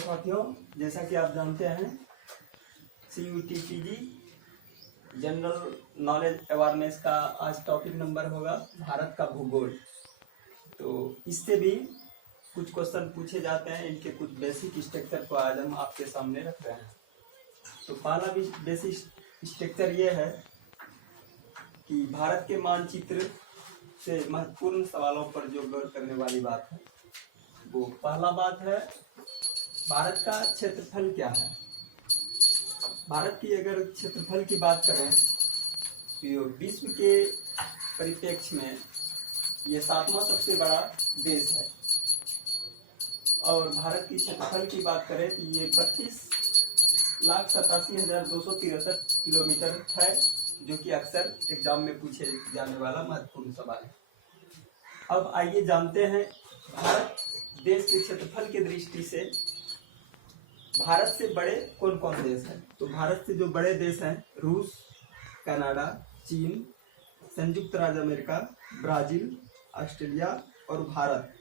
साथियों, जैसा कि आप जानते हैं CUT PG general knowledge awareness का आज टॉपिक नंबर होगा भारत का भूगोल। तो इससे भी कुछ क्वेश्चन पूछे जाते हैं, इनके कुछ बेसिक स्ट्रक्चर को आज हम आपके सामने रख रहे हैं। तो पहला भी बेसिक स्ट्रक्चर ये है कि भारत के मानचित्र से महत्वपूर्ण सवालों पर जो गौर करने वाली बात है, वो पहला बात है भारत का क्षेत्रफल क्या है। भारत की अगर क्षेत्रफल की बात करें तो विश्व के परिप्रेक्ष्य में ये 7वां सबसे बड़ा देश है। और भारत की क्षेत्रफल की बात करें तो ये 32,87,263 किलोमीटर है, जो कि अक्सर एग्जाम में पूछे जाने वाला महत्वपूर्ण सवाल है। अब आइए जानते हैं भारत देश के क्षेत्रफल की दृष्टि से भारत से बड़े कौन कौन देश हैं। तो भारत से जो बड़े देश हैं रूस, कनाडा, चीन, संयुक्त राज्य अमेरिका, ब्राजील, ऑस्ट्रेलिया और भारत।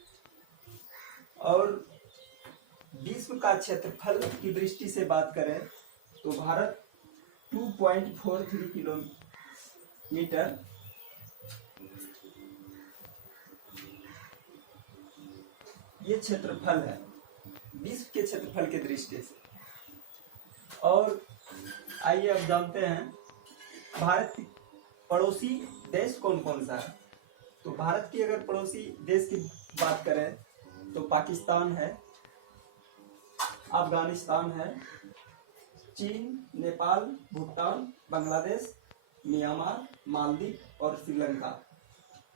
और विश्व का क्षेत्रफल की दृष्टि से बात करें तो भारत 2.43 किलोमीटर ये क्षेत्रफल है विश्व के क्षेत्रफल के दृष्टि से। और आइए अब जानते हैं भारत की पड़ोसी देश कौन कौन सा है। तो भारत की अगर पड़ोसी देश की बात करें तो पाकिस्तान है, अफगानिस्तान है, चीन, नेपाल, भूटान, बांग्लादेश, म्यांमार, मालदीव और श्रीलंका।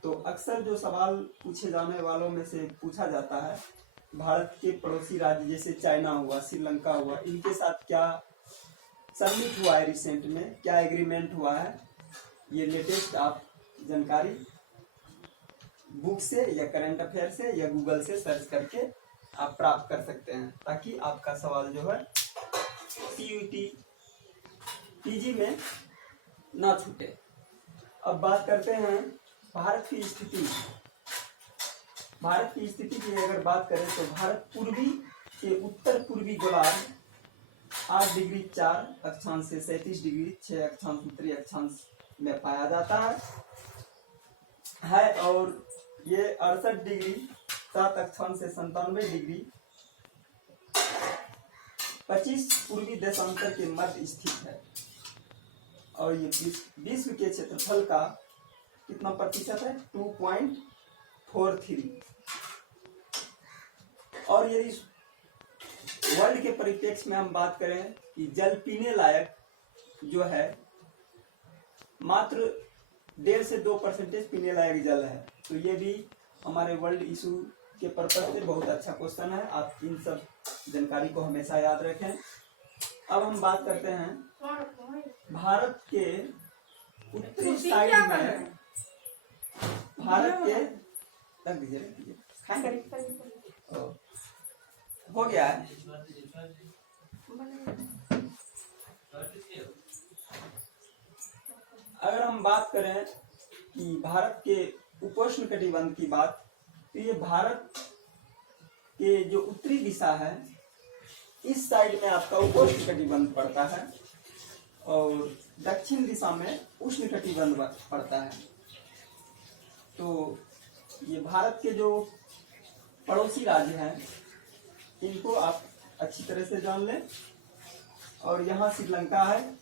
तो अक्सर जो सवाल पूछे जाने वालों में से पूछा जाता है भारत के पड़ोसी राज्य जैसे चाइना हुआ, श्रीलंका हुआ, इनके साथ क्या सबमिट हुआ है रिसेंट में, क्या एग्रीमेंट हुआ है। ये लेटेस्ट आप जानकारी बुक से या करंट अफेयर से या गूगल से सर्च करके आप प्राप्त कर सकते हैं, ताकि आपका सवाल जो है CUT PG में ना छूटे। अब बात करते हैं भारत की स्थिति। भारत की स्थिति की अगर बात करें तो भारत पूर्वी के उत्तर पूर्वी गोलार्ध 8 डिग्री 4 अक्षांश से 37 डिग्री 6 अक्षांश उत्तरी अक्षांश में पाया जाता है। और ये 68 डिग्री 7 अक्षांश से 97 डिग्री 25 पूर्वी देशांतर के मध्य स्थित है। और ये विश्व के क्षेत्रफल का कितना प्रतिशत है 2.43। और यदि वर्ल्ड के परिप्रेक्ष्य में हम बात करें कि जल पीने लायक जो है मात्र 1.5 से 2% पीने लायक जल है। तो ये भी हमारे वर्ल्ड इशू के पर्पज से बहुत अच्छा क्वेश्चन है। आप इन सब जानकारी को हमेशा याद रखें। अब हम बात करते हैं भारत के उत्तरी साइड में, भारत के रख दीजिए हो गया है। अगर हम बात करें कि भारत के उपोष्ण कटिबंध की बात, तो ये भारत के जो उत्तरी दिशा है इस साइड में आपका उपोष्ण कटिबंध पड़ता है और दक्षिण दिशा में उष्ण कटिबंध पड़ता है। तो ये भारत के जो पड़ोसी राज्य हैं इनको आप अच्छी तरह से जान लें। और यहाँ श्रीलंका है।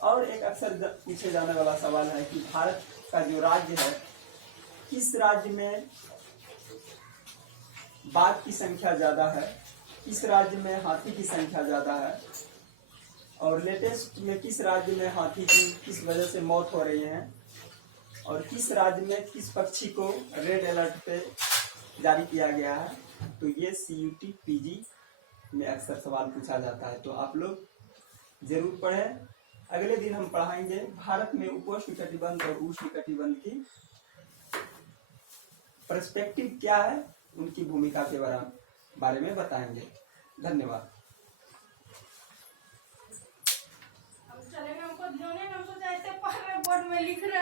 और एक अक्सर पूछे जाने वाला सवाल है कि भारत का जो राज्य है किस राज्य में बाघ की संख्या ज्यादा है, किस राज्य में हाथी की संख्या ज्यादा है, और लेटेस्ट में किस राज्य में हाथी की किस वजह से मौत हो रही है, और किस राज्य में किस पक्षी को रेड अलर्ट पे जारी किया गया है। तो ये CUT PG में अक्सर सवाल पूछा जाता है, तो आप लोग जरूर पढ़ें। अगले दिन हम पढ़ाएंगे भारत में उपोष्ण कटिबंध और उष्ण कटिबंध की पर्सपेक्टिव क्या है, उनकी भूमिका के बारे में बताएंगे। धन्यवाद।